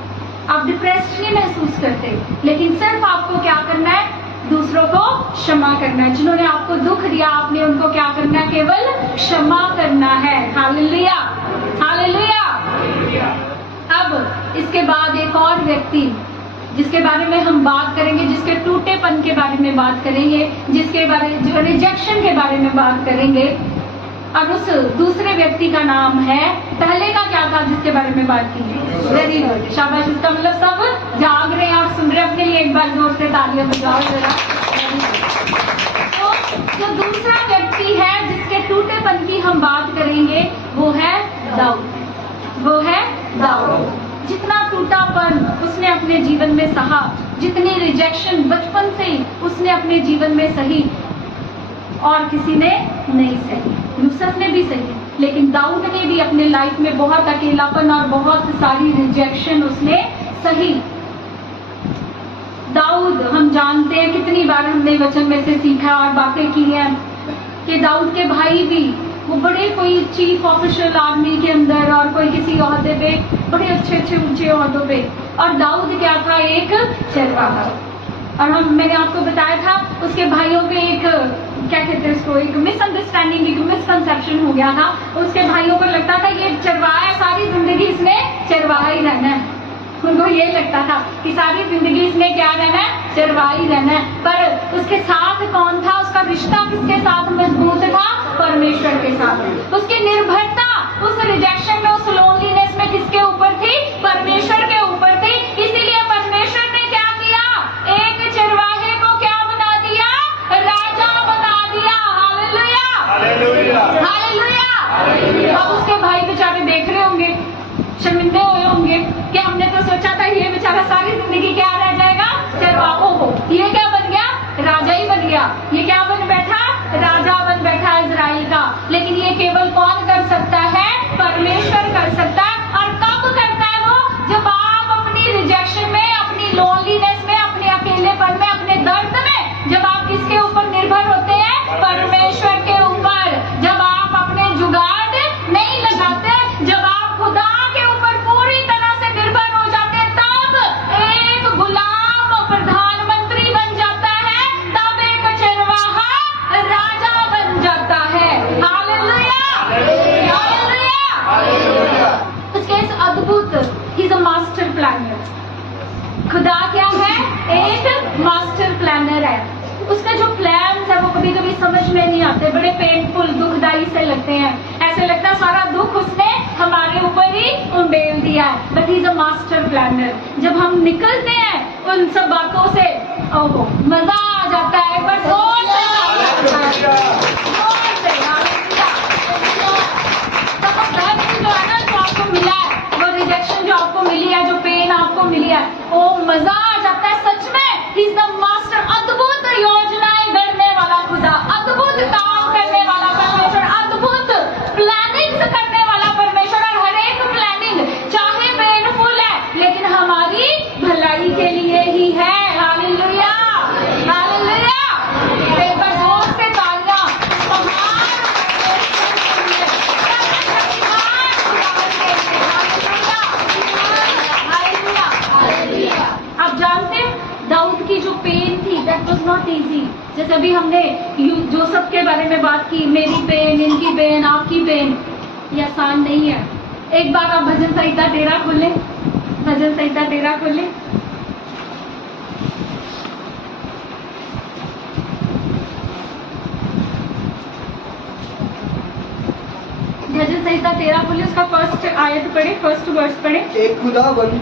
आप डिप्रेस्ड नहीं महसूस करते, लेकिन सिर्फ आपको क्या करना है? दूसरों को क्षमा करना है। जिन्होंने आपको दुख दिया, आपने उनको क्या करना है? केवल क्षमा करना है। Hallelujah, hallelujah. अब इसके बाद एक और व्यक्ति जिसके बारे में हम बात करेंगे, जिसके टूटेपन के बारे में बात करेंगे, जिसके बारे जो रिजेक्शन के बारे में बात करेंगे, और उस दूसरे व्यक्ति का नाम है, पहले का क्या था जिसके बारे में बात की है? वेरी गुड, शाबाश। इसका मतलब सब जाग रहे हैं और सुन रहे हैं। अपने लिए एक बार जोर से तालियां बजाओ जरा। तो जो दूसरा व्यक्ति है जिसके टूटेपन की हम बात करेंगे वो है दाऊद, वो है दाऊद। जितना टूटापन उसने अपने जीवन में सहा, जितनी रिजेक्शन बचपन से ही उसने अपने जीवन में सही, और किसी ने नहीं सही। यूसुफ ने भी सही, लेकिन दाऊद ने भी अपने लाइफ में बहुत अकेलापन और बहुत सारी रिजेक्शन उसने सही। दाऊद, हम जानते हैं, कितनी बार हमने वचन में से सीखा और बातें की हैं कि दाऊद के भाई भी, वो बड़े कोई चीफ ऑफिशियल आर्मी के अंदर और कोई किसी ओहदे पे, बड़े अच्छे अच्छे ऊंचे ओहदों पे, और दाऊद क्या था? एक चरवाहा। और मैंने आपको बताया था उसके भाइयों पे एक, क्या कहते हैं उसको, एक मिसअंडरस्टैंडिंग, एक मिसकंसेप्शन हो गया था। उसके भाइयों को लगता था ये चरवाहा है, सारी जिंदगी इसने चरवाहा ही रहना है। उनको ये लगता था कि सारी जिंदगी इसने क्या रहना है? चरवाहा ही रहना है। पर उसके साथ कौन था? उसका रिश्ता किसके साथ मजबूत था? परमेश्वर के साथ। उसकी निर्भरता उस रिजेक्शन में, उस लोनलीनेस में किसके ऊपर थी? परमेश्वर के ऊपर थी। इसीलिए परमेश्वर ने क्या किया? एक चरवाहे को क्या बना दिया? राजा बना दिया। Hallelujah, hallelujah, hallelujah. अब उसके भाई बेचारे देख रहे होंगे, शर्मिंदे हुए होंगे कि हमने तो सोचा था ये बेचारा सारी जिंदगी क्या रह जाएगा? चरवाहों हो। ये क्या बन गया? राजा ही बन गया। ये क्या बन बैठा? राजा बन बैठा इजराइल का। लेकिन ये केवल कौन कर सकता है? परमेश्वर कर सकता है। और कब करता है वो? जब आप अपनी रिजेक्शन में, अपनी लोनलीनेस में, अपने अकेलेपन में, अपने दर्द में, जब आप किसके ऊपर निर्भर होते हैं? परमेश्वर के ऊपर। जब आप अपने जुगाड़ नहीं लगाते, जब आप खुदा के ऊपर पूरी तरह से निर्भर हो जाते हैं, तब एक गुलाम प्रधानमंत्री बन जाता है, तब एक चरवाहा राजा बन जाता है। Hallelujah, hallelujah. उसके इस अद्भुत, he is a master planner. खुदा क्या है? एक मास्टर प्लानर है। उसके जो प्लान्स है वो कभी कभी समझ में नहीं आते, बड़े पेनफुल, दुखदायी से लगते हैं। ऐसे लगता है सारा दुख उसने हमारे ऊपर ही उंडेल दिया है। But he is a master planner. जब हम निकलते हैं उन सब बातों से, ओहो, मजा आ जाता है। एक बार जोर से जो है ना, जो आपको मिला है, वो रिजेक्शन जो आपको मिली है, जो पेन आपको मिली है, ओ मजा आ जाता है सच में। He is the master. अद्भुत योजनाएं गढ़ने वाला खुदा, अद्भुत काम करने वाला परमेश्वर, अद्भुत प्लानिंग्स करने वाला परमेश्वर। और हर एक प्लानिंग चाहे पेनफुल है लेकिन हमारी भलाई के लिए ही है। Hallelujah, hallelujah. एक बार जोर से तालियां महान परमेश्वर की जो पेन थी दैट वाज नॉट इजी। जैसे अभी हमने जोसेफ के बारे में बात की, मेरी पेन, इनकी पेन, आपकी पेन, ये आसान नहीं है। एक बार आप भजन संहिता 13 खोलें, भजन संहिता 13 खोलें। भजन संहिता 13 खोले, उसका फर्स्ट आयत पढ़े, फर्स्ट वर्स पढ़े। एक खुदावन,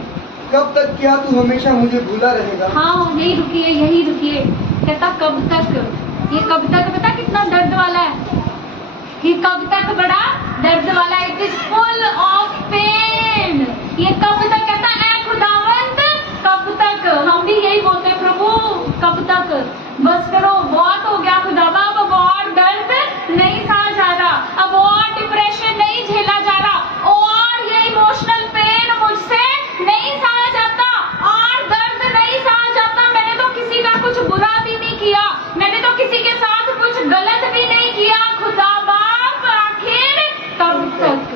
कब तक क्या तू हमेशा मुझे भूला रहेगा? हाँ, यही रुकिए, यही रुकिए। कहता कब तक, ये कब तक पता कितना दर्द वाला है, ये कब तक बड़ा दर्द वाला है। It is full of pain. ये कब तक कहता है खुदावंत, कब तक? हम भी यही बोलते हैं, प्रभु कब तक, बस करो, बहुत हो गया खुदावा, अब और दर्द नहीं सहा जा रहा, अब और डिप्रेशन नहीं झेला जा रहा, और ये इमोशनल पेन मुझसे नहीं सहा जाता, और दर्द नहीं सहा जाता। मैंने तो किसी का कुछ बुरा भी नहीं किया, मैंने तो किसी के साथ कुछ गलत भी नहीं किया, खुदा बाप आखिर कब तक?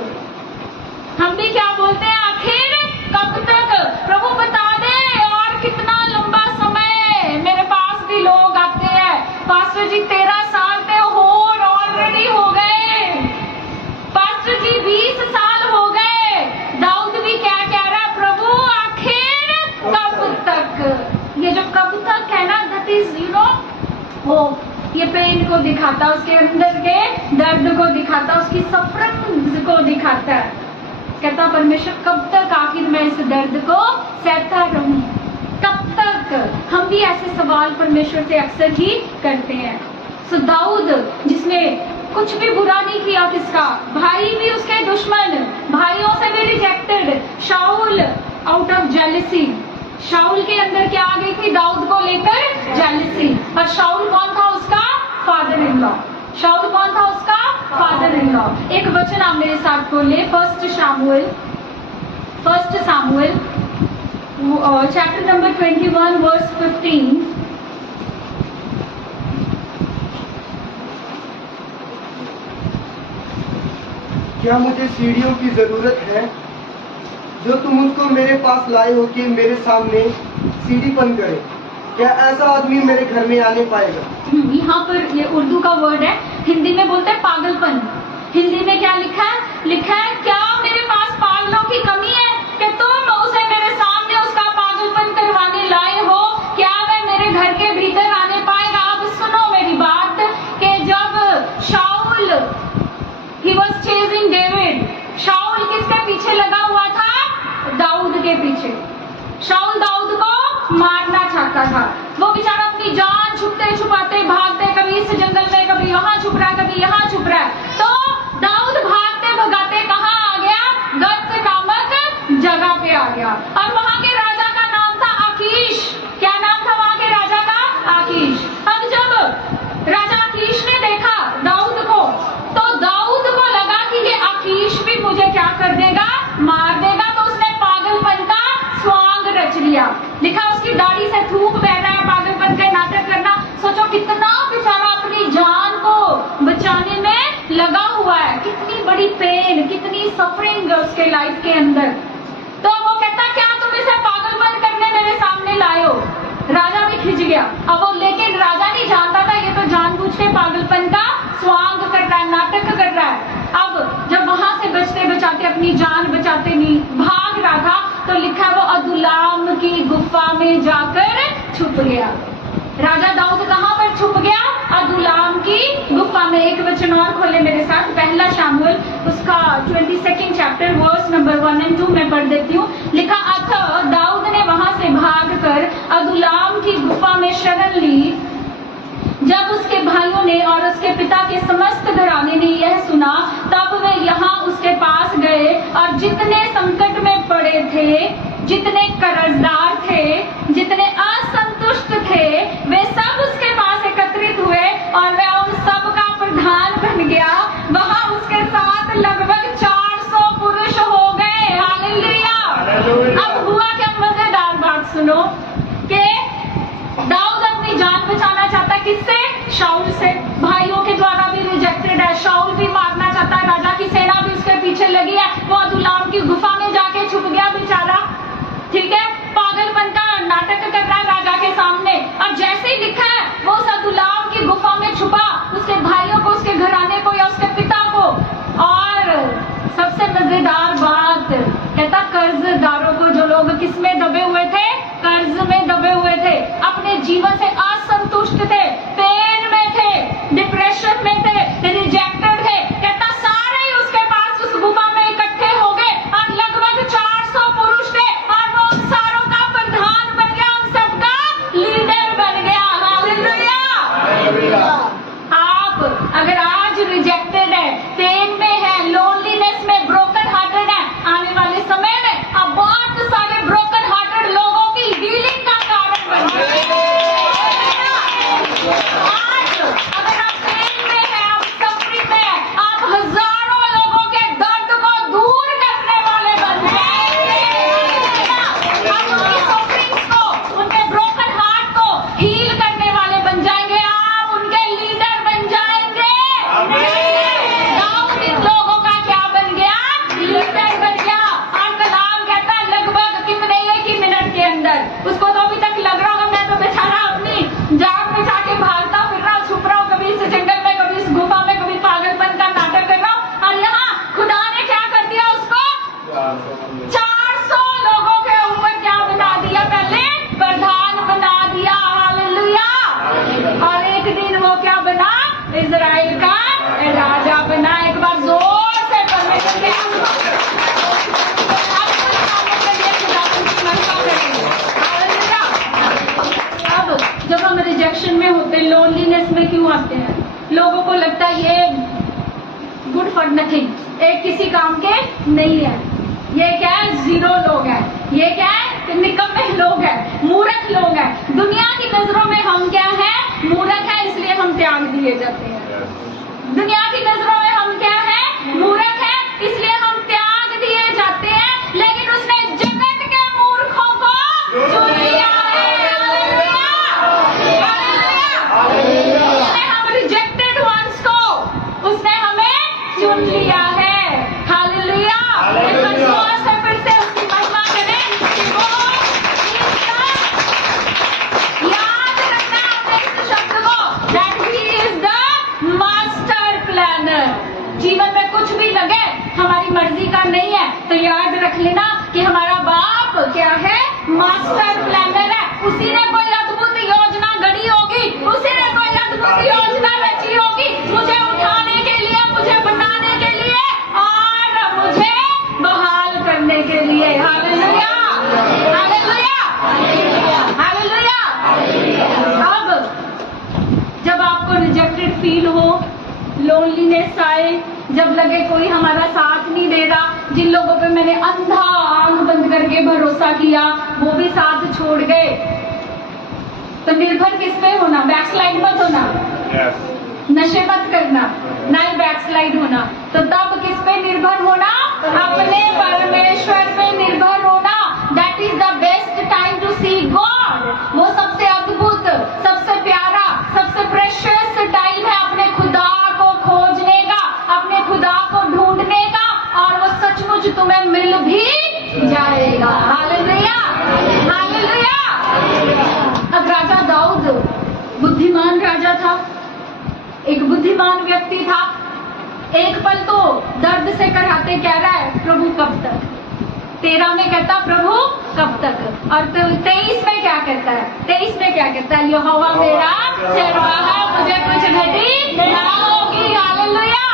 हम भी क्या बोलते हैं, आखिर कब तक? प्रभु बता दे और कितना लंबा समय। मेरे पास भी लोग आते हैं, पास्टर जी 13 साल पे होर ऑलरेडी हो गए, पास्टर जी 20 साल हो गए। दाऊद भी क्या कह रहा है, प्रभु आखिर कब तक? ये जो कब तक है ना, दैट इज यू नो, वो ये पेन को दिखाता, उसके अंदर के दर्द को दिखाता, उसकी सफरिंग को दिखाता है। कहता परमेश्वर कब तक आखिर मैं इस दर्द को सहता रहूं, कब तक? हम भी ऐसे सवाल परमेश्वर से अक्सर ही करते हैं। सो दाऊद जिसने कुछ भी बुरा नहीं किया, किसका भाई भी उसके दुश्मन, भाइयों से भी rejected, Saul out of jealousy, Saul के अंदर क्या आ गई थी, दाऊद को लेकर जेलसी। और शाऊल कौन था, उसका फादर इन लॉ। शाऊल कौन था, उसका फादर इन लॉ। एक वचन आप मेरे साथ खोले, first Samuel chapter number 21 verse 15। क्या मुझे सीढ़ियों की जरूरत है जो तुम उसको मेरे पास लाए हो कि मेरे सामने सीढ़ीपन करे? क्या ऐसा आदमी मेरे घर में आने पाएगा? यहाँ पर ये उर्दू का वर्ड है, हिंदी में बोलते हैं पागलपन। हिंदी में क्या लिखा है? लिखा है क्या मेरे पास पागलों की कमी है कि तुम उसे मेरे सामने उसका पागलपन करवाने लाए हो? क्या वह मेरे घर के भीतर आने पाएगा? अब सुनो मेरी बात, कि जब शाऊल ही वॉज चेजिंग डेविड, शाऊल किसके पीछे लगा हुआ था? दाऊद के पीछे। शाऊल दाऊद को मारना चाहता था। वो बेचारा अपनी जान छुपते छुपाते भागते, कभी इस जंगल में, कभी यहाँ छुप रहा है, कभी यहाँ छुप रहा है। तो दाऊद भागते भगाते कहाँ आ गया? गत नामक जगह पे आ गया। और वहां के राजा का नाम था आकीश। क्या नाम था वहां के राजा का? आकीश। अब जब राजा आकीश ने देखा दाऊद को, तो दाऊद को लगा कि ये आकीश भी मुझे क्या कर देगा, मार देगा। तो उसने पागलपन का स्वांग रच लिया। लिखा उसकी दाढ़ी से थूक बह रहा है, पागलपन का नाटक करना। सोचो कितना बेचारा अपनी जान को बचाने में लगा हुआ है, कितनी बड़ी पेन, कितनी सफरिंग उसके लाइफ के अंदर। तो वो कहता क्या तुम इसे पागलपन करने मेरे सामने लाए हो? राजा भी खिंच गया। अब वो, लेकिन राजा नहीं जानता था ये तो जानबूझ के पागलपन का स्वांग कर रहा है, नाटक कर रहा है। अब जब वहां से बचते बचाते, अपनी जान बचाते नहीं भाग रहा था, तो लिखा वो अदुल्लाम की गुफा में जाकर छुप गया। राजा दाऊद कहाँ पर छुप गया? अदुल्लाम की गुफा में। एक वचन और खोले मेरे साथ, पहला शामुएल उसका 22 चैप्टर वर्स नंबर 1 और 2 मैं पढ़ देती हूँ। लिखा अतः दाऊद ने वहां से भागकर अदुल्लाम की गुफा में शरण ली। जब उसके भाइयों ने और उसके पिता के समस्त घराने ने यह सुना, तब वे यहाँ उसके पास गए और जितने संकट में पड़े थे, जितने कर्जदार थे, जितने असंतुष्ट थे, वे सब उसके पास एकत्रित हुए और वह उन सब का प्रधान बन गया। वहाँ उसके साथ लगभग 400 पुरुष हो गए। हालेलुया। अब हुआ क्या, मजेदार बात सुनो, कि दाऊद अपनी जान बचाना चाहता है, किससे? शाऊल से। भाइयों के द्वारा भी रिजेक्टेड है, शाऊल भी मारना चाहता है, राजा की सेना भी उसके पीछे लगी है। वो अदुल्लाम की गुफा में जाके छुप गया बेचारा, ठीक है, पागलपन का नाटक कर रहा है राजा के सामने। लोनलीनेस में क्यों आते हैं? लोगों को लगता है ये गुड फॉर नथिंग, एक किसी काम के नहीं है, ये क्या है, जीरो लोग हैं, ये क्या है, निकम्मे लोग हैं, मूर्ख लोग हैं। दुनिया की नजरों में हम क्या हैं? मूर्ख हैं, इसलिए हम त्याग दिए जाते हैं। दुनिया की नजरों में हम क्या हैं? मूर्ख हैं, इसलिए हम त्याग दिए जाते हैं। लेकिन उसने जगत के मूर्खों को चुन लिया है। उसने हम रिजेक्टेड वंस को, उसने हमें चुन लिया है। हालेलुया। फिर से उसकी महिमा करें कि वो याद रखना अपने इस शब्द को, that he is the master planner। जीवन में कुछ भी लगे हमारी मर्जी का नहीं है तो याद रख लेना कि हमारा बाप क्या है? मास्टर प्लानर है। उसी ने कोई अद्भुत योजना गढ़ी होगी, उसी ने कोई अद्भुत योजना रची होगी मुझे उठाने के लिए, मुझे बनाने के लिए और मुझे बहाल करने के लिए। Hallelujah, hallelujah, hallelujah. अब जब आपको रिजेक्टेड फील हो, लोनलीनेस आए, जब लगे कोई हमारा साथ नहीं दे रहा, जिन लोगों पे मैंने अंधा आंख बंद करके भरोसा किया वो भी साथ छोड़ गए, तो निर्भर किस पे होना? बैकस्लाइड मत होना, नशे मत करना, ना ही बैकस्लाइड होना। तो तब किस पे निर्भर होना? अपने परमेश्वर पे निर्भर होना। That is the best time to see God. वो सबसे अद्भुत, सबसे प्यारा, सबसे प्रेशियस टाइम है अपने खुदा को खोजने का, अपने खुदा को ढूंढने का, और वो सचमुच तुम्हें मिल भी जाएगा। Hallelujah, hallelujah. अब राजा दाऊद बुद्धिमान राजा था, एक बुद्धिमान व्यक्ति था। एक पल तो दर्द से कराहते कह रहा है, प्रभु कब तक? 13 में कहता प्रभु कब तक, और 23 में क्या कहता है? 23 में क्या कहता है? यहोवा मेरा चरवाहा, मुझे कुछ घटी ना होगी। हालेलुया।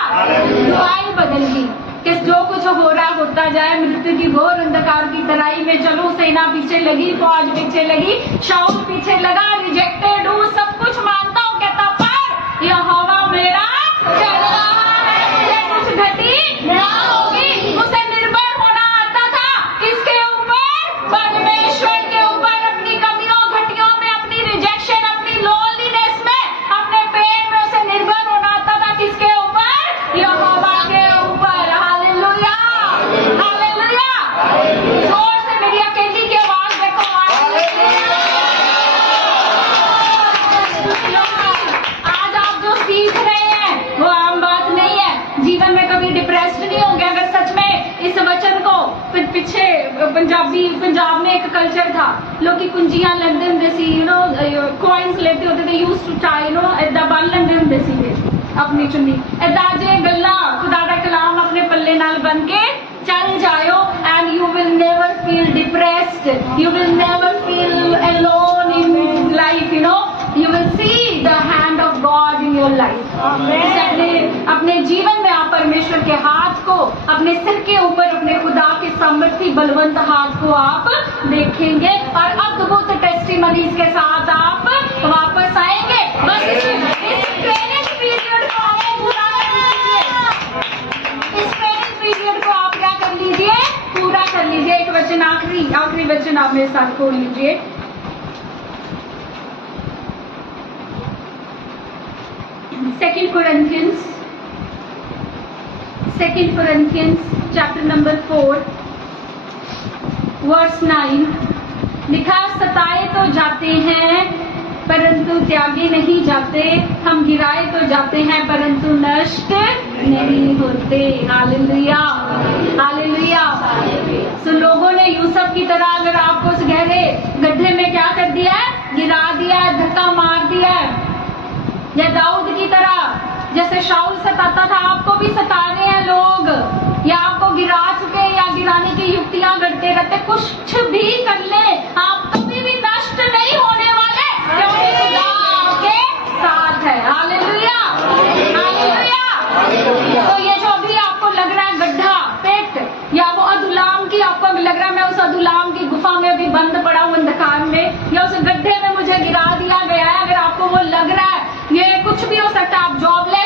दुआई बदल गई कि जो कुछ हो रहा होता जाए, मृत्यु की घोर अंधकार की तराई में चलो, सेना पीछे लगी, फौज पीछे लगी, शाऊल पीछे लगा, रिजेक्टेड हूँ, सब कुछ मानता हूँ, कहता पर यहोवा मेरा चरवाहा है, मुझे कुछ घटी ना होगी। उसे निर्भर होना आता था किसके ऊपर? परमेश्वर के ऊपर। अपनी कमियों घटियों में, अपनी रिजेक्शन, अपनी लोनलीनेस में, अपने पेन में उसे निर्भर होना आता था किसके ऊपर? यहोवा के ऊपर। Hallelujah, hallelujah. जोर से मेरी अकेली की आवाज देखो। आज आप जो सीख रहे हैं वो आम बात नहीं है। जीवन में कभी डिप्रेस्ड नहीं होंगे अगर सच में इस वचन को पीछे पंजाब में एक कल्चर था, लोग की कुंजियां लेते होंगे सी, कॉइन्स लेते होते थे, यूज्ड टू टाई, ਏਦਾਂ ਬੰਨ ਲੈਂਦੇ ਹੁੰਦੇ ਸੀਗੇ अपनी चुन्नी। ਏਦਾਂ ਜੇ ਗੱਲਾਂ खुदा ਦਾ कलाम अपने पल्ले नाल बन के चल जाओ, and you will never feel depressed, you will never feel alone in life, you will see the hand of God in your life। अपने जीवन में आप परमेश्वर के हाथ को, अपने सिर के ऊपर अपने खुदा के सामर्थ्य बलवंत हाथ को आप देखेंगे, और अद्भुत टेस्टिमनीज के साथ आप वापस आएंगे। बस इस ट्रेनिंग पीरियड को आप पूरा कर लीजिए, इस ट्रेनिंग पीरियड को आप क्या कर लीजिए? पूरा कर लीजिए। एक वचन, आखिरी वचन आप मेरे साथ खोल लीजिए। Second Corinthians chapter number 4 verse 9 लिखा, सताए तो जाते हैं परंतु त्यागे नहीं जाते, हम गिराए तो जाते हैं परंतु नष्ट नहीं होते। Hallelujah, hallelujah. तो लोगों ने यूसुफ की तरह अगर आपको उस गहरे गड्ढे में क्या कर दिया है? गिरा दिया है, धक्का मार दिया है, या दाऊद की तरह जैसे शाऊल सताता था, आपको भी सता रहे हैं लोग, या आपको गिरा चुके या गिराने की युक्तियां करते रहते, कुछ भी कर ले आप कभी भी नष्ट नहीं होने वाले, क्योंकि खुदा आपके साथ है। Hallelujah, hallelujah. तो ये जो अभी आपको लग रहा है गड्ढा, पेट, या वो अधुलाम की आपको लग रहा है मैं उस अधुलाम की गुफा में अभी बंद पड़ा हूं अंधकार में, या उस गड्ढे में मुझे गिरा दिया गया है, अगर आपको वो लग रहा है कुछ भी हो सकता है, आप जॉबलेस